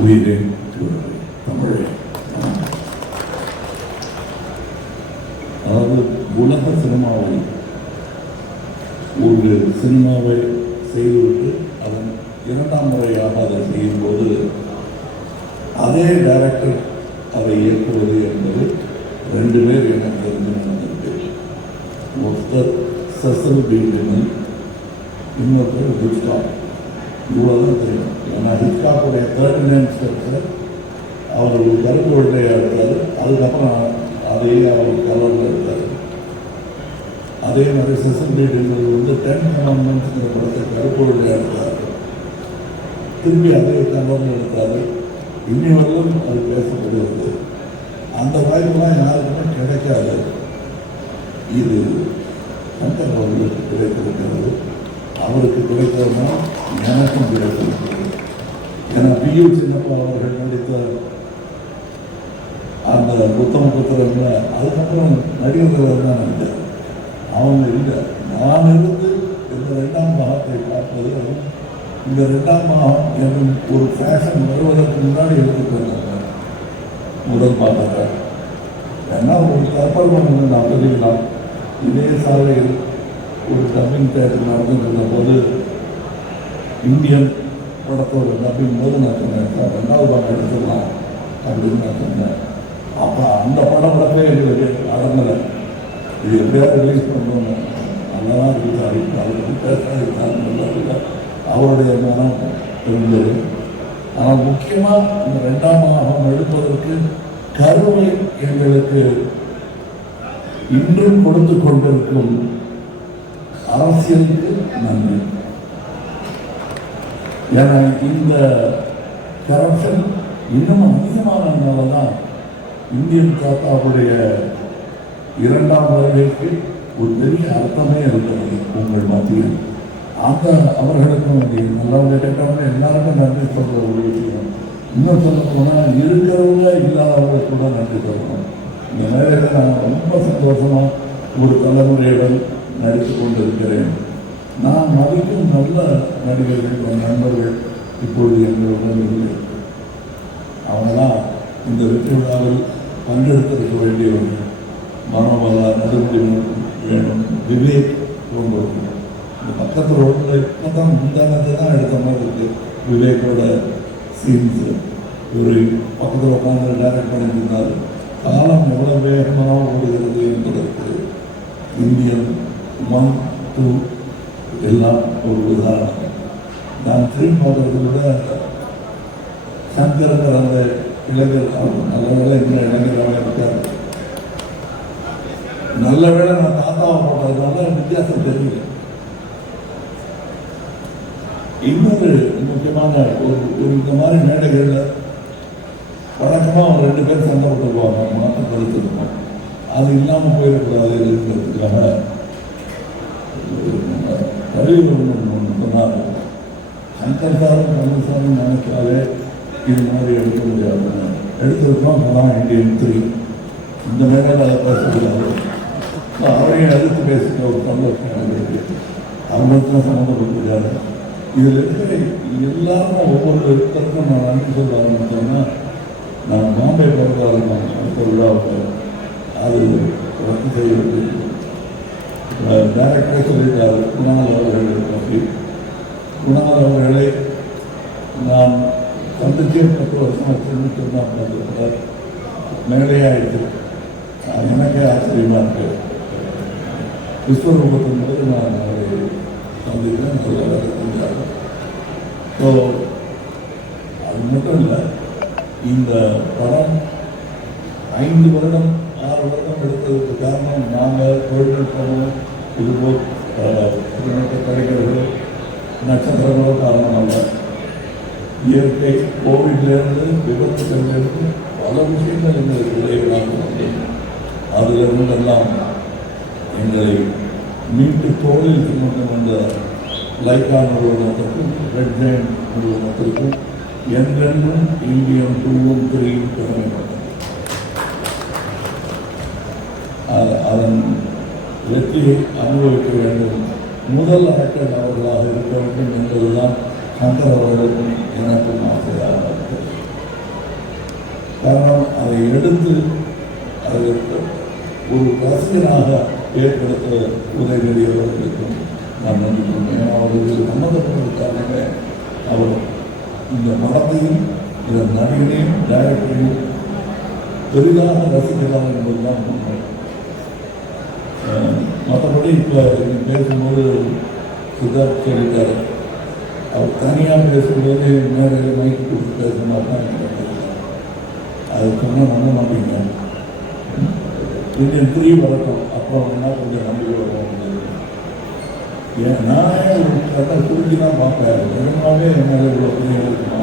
உயிரே தமிழே அதாவது உலக சினிமாவை ஒரு சினிமாவை செய்துவிட்டு அதன் இரண்டாம் முறையாக அதை செய்யும்போது அதே டைரக்டர் அதை இயக்குவது என்பது ரெண்டு பேர் எனக்கு தெரிஞ்சு நடந்திருக்கு ஒருத்தர் சசல் பீல்டினல் இன்னொருத்தர் இவ்வளோ இவ்வளோதான் தெரியும் ஏன்னா ஹிட்காக்குடைய தேர்ட்டி நைன் ஸ்டெப்ஸில் அவர் கருப்பு வெள்ளையாக இருக்கார். அதுக்கப்புறம் அதையே அவர் கலரில் இருக்கார். அதே மாதிரி செசல் வந்து டென் கமாண்ட்மெண்ட்ஸுங்கிற படத்தை கருப்பு வெள்ளையாக இருக்கார். திரும்பி அதே கலரில் இருக்காரு. இன்னி வரலும் அது பேசப்படுகிறது. அந்த வாய்ப்புலாம் யாருக்குமே கிடைக்காது. இது சங்கர் அவர்களுக்கு கிடைத்திருக்கிறது. அவருக்கு கிடைத்ததுனா எனக்கும் கிடைத்திருக்கிறது ஏன்னா பி யு சின்னப்பா அவர்கள் நடித்த அந்த புத்தம் புத்தகங்களை அதுக்கப்புறம் நடிகர்கள் தான் நடித்தார்? அவங்க இல்லை. நான் இருந்து இந்த ரெண்டாம் பாகத்தை பார்ப்பது இந்த ரெண்டாம் பாகம் என்னும் ஒரு ஃபேஷன் வருவதற்கு முன்னாடி எடுத்துக்கிறாங்க முதல் பாகத்தை. ஏன்னா ஒரு கப்பல் ஒன்று நான் சொல்லிக்கலாம் இதே சாலையில் ஒரு டப்பிங் தேட்டர் நடந்துருந்த போது இந்தியன் படத்தோடு டப்பிங் போது நான் சொன்னேன் ரெண்டாவது படம் எடுத்துக்கலாம் அப்படின்னு நான் சொன்னேன். அப்போ அந்த படம் படமே எங்களுக்கு அடங்கலை இது எப்படியாவது ரிலீஸ் பண்ணணும்னு அதெல்லாம் இருக்குது ரிலீஸ் ஆகிட்டு அவருக்கு பேசாது அவருடைய மனம் இருந்தது ஆனால் முக்கியமாக இந்த ரெண்டாம் மாதம் எடுப்பதற்கு கருவை எங்களுக்கு இன்றும் கொடுத்து கொண்டிருக்கும் அரசியலுக்கு நன்றி. ஏன்னா இந்த கரப்ஷன் இன்னும் அதிகமானதுனால தான் இந்தியன் தாத்தாவுடைய இரண்டாம் வருகைக்கு ஒரு பெரிய அர்த்தமே இருக்கிறது உங்கள் மத்தியில். அந்த அவர்களுக்கும் நல்லவங்க கேட்டவங்க எல்லாருக்கும் நன்றி சொல்கிற ஒரு விஷயம். இன்னும் சொல்ல போனால் இருக்கிறவங்க இல்லாதவங்க கூட நன்றி சொல்லணும். இந்த நேரத்தில் நான் ரொம்ப சந்தோஷமாக ஒரு தலைமுறையுடன் நடித்து கொண்டிருக்கிறேன். நான் மதிக்கும் நல்ல நடிகர்கள் நண்பர்கள் இப்பொழுது எங்களுடன் இல்லை அவங்களாம் இந்த வெற்றி விழாவில் பங்கெடுத்திருக்க வேண்டியவர்கள் மனோபலா நடுமுடி வேணும் விவேக் போன்றவர்கள் இந்த பக்கத்து ரோட்டில் இப்போ தான் முந்தானத்தை தான் எடுத்த மாதிரி இருக்கு. விவேக்கோட சீன்ஸ் ஒரு பக்கத்தில் உட்காந்து டைரக்ட் பண்ணியிருந்தார் காலம் எவ்வளோ வேகமாக ஓடுகிறது என்பதற்கு இந்தியன் ஒன் டூ எல்லாம் ஒரு உதாரணம் நான் திரும்பி விட சங்கரங்கிற அந்த இளைஞர் நல்ல வேலை இன்னும் இளைஞராக இருக்கார் நல்ல வேலை நான் தாத்தாவை போட்டதுனால வித்தியாசம் தெரியல. இன்னொரு முக்கியமான ஒரு ஒரு விதமான மாதிரி மேடைகளில் வழக்கமாக அவங்க ரெண்டு பேரும் சண்டை போட்டுருவாங்க மாற்றம் கருத்துருக்கோம் அது இல்லாமல் போயிடக்கூடாது இருக்கிறதுக்காக கழிவு ஒன்று சொன்னார் சங்கர் சாரும் கந்தசாமி நினைச்சாலே இது மாதிரி எடுக்க முடியாது. எடுத்திருக்கோம் படம் இண்டியன் த்ரீ இந்த மேடையில் அதை பேசக்கூடாது. அவரையும் எதிர்த்து பேசிக்க ஒரு சந்தோஷம் எனக்கு அவங்களுக்கு சம்மந்தப்பட்டிருக்காரு இதில் இருக்கிற எல்லாரும் ஒவ்வொரு இடத்துக்கும் நான் நன்றி சொல்ல ஆரம்பித்தேன்னா நான் பாம்பே பிறந்தாலும் அடுத்த விழாவுக்கு. அது ரத்து செய்வது டைரக்டரே சொல்லிட்டாரு குணால் அவர்களை பற்றி. குணால் அவர்களை நான் சந்திச்சே பத்து வருஷம் வச்சுன்னு சொன்னார் மேலேயாயிடுச்சு அது எனக்கே ஆச்சரியமாக இருக்கு. விஸ்வரூபத்தின் போது நான் அவரை சந்திக்கிறேன் நல்ல வேலை செஞ்சாங்க ஸோ அது மட்டும் இல்லை இந்த படம் ஐந்து வருடம் ஆறு வருடம் எடுத்ததுக்கு காரணம் நாங்கள் தொழில்நுட்பமும் இதுபோல் தொழில்நுட்ப கலைஞர்கள் நட்சத்திரங்களோ காரணம் இயற்கை கோவிட்லேருந்து விபத்துகளிலிருந்து பல விஷயங்கள் எங்களுக்கு விளைவுகளாக அதிலிருந்தெல்லாம் எங்களை மீட்டு தோளில் சுமந்து வந்த லைக்கா நிறுவனத்திற்கும் ரெட் ஜெயின் நிறுவனத்திற்கும் என்றென்றும் இந்தியன் டூவும் த்ரீயும் பெருமைப்பட்டது அதன் வெற்றியை அனுபவிக்க வேண்டும். முதல் ஆக்டர் அவர்களாக இருக்க வேண்டும் என்பதுதான் சங்கர் அவர்களுக்கும் எனக்கும் ஆசையாக இருக்கிறது காரணம் அதை எடுத்து அதை ஒரு ரசிகனாக ஏற்படுத்த உதவி அவர்களுக்கும் நான் நன்றி சொல்றேன் ஏன்னா அவருக்கு சம்மந்தப்பட்டிருக்காங்க அவர் இந்த மனத்தையும் இந்த நடிகனையும் டைரக்டரையும் பெரிதாக ரசிக்கிறார் என்பதுதான் உண்மை. மற்றபடி இப்போ பேசும்போது சித்தார்த் சொல்லிட்டார் அவர் தனியாக பேசும்போது மேடையில் மைக்கு கொடுத்து மாதிரி தான் எனக்கு அது சொன்னால் நம்ப மாட்டீங்க. இது திரும்பி வளர்க்கும் அப்போ வேணா கொஞ்சம் நம்பிக்கை வரும் ஏன் நான் கரெக்டாக ஒரு குறிஞ்சி தான் பார்ப்பேன். நிஜமாவே என்னால் மேலே இவ்வளோ பிரியம் இருக்குமா?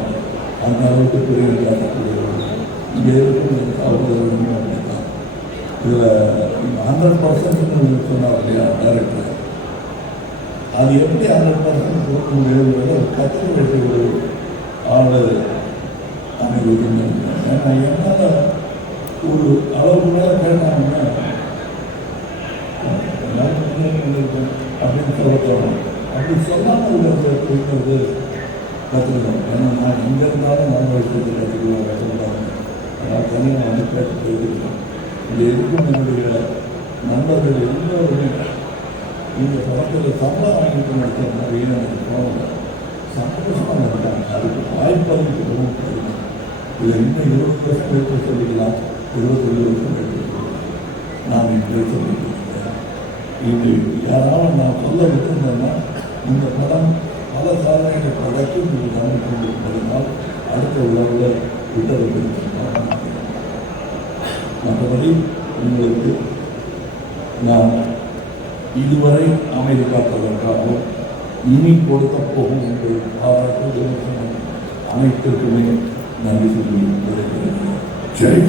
அந்த அளவுக்கு பெரிய காட்டக்கூடியவர்கள் இங்கே இருக்கும் அவர்கள் இதில் ஹண்ட்ரட் பர்சன்ட் சொன்னார் இல்லையா டைரக்டர் அது எப்படி ஹண்ட்ரட் பர்சன்ட் கொடுக்க முடியுங்கிறத கற்றுக்க வேண்டிய ஒரு ஆள் அமைவதுன்னு ஏன்னா என்னால் ஒரு அளவு மேலே கேட்டாங்கன்னா அப்படின்னு சொல்ல தோணும் அப்படி சொல்லாமல் இருக்கிறது கற்றுக்கணும் ஏன்னா நான் எங்கே இருந்தாலும் நான் கற்றுக்கலாம் கற்றுக்கலாம் நான் தனியாக வந்து கேட்டு போயிருக்கேன் இங்கே இருக்கும் என்னுடைய நண்பர்கள் எல்லோருமே இந்த படத்தில் சம்பளம் வாங்கிட்டு நடத்த மாதிரி எனக்கு தோணலை? சந்தோஷமாக இருக்காங்க. அதுக்கு வாய்ப்பளிக்கு ரொம்ப தெரியும் இதை இன்னும் இருபது வருஷம் எடுத்து சொல்லிக்கலாம். இருபத்தொரு வருஷம் எடுத்து நான் இப்படி சொல்லிட்டு இது யாராவது நான் சொல்ல விட்டுருந்தேன்னா இந்த படம் பல சாதனைகளை படைக்கும். நீங்கள் கவனம் கொண்டிருப்பதனால் அடுத்த உலகில் விட்டது மற்றபடி உங்களுக்கு நான் இதுவரை அமைதி காத்ததற்காகவும் இனி கொடுக்க போகும் என்று பாராட்டு அனைத்திற்குமே நன்றி சொல்லி விடைபெறுகிறேன் ஜெய்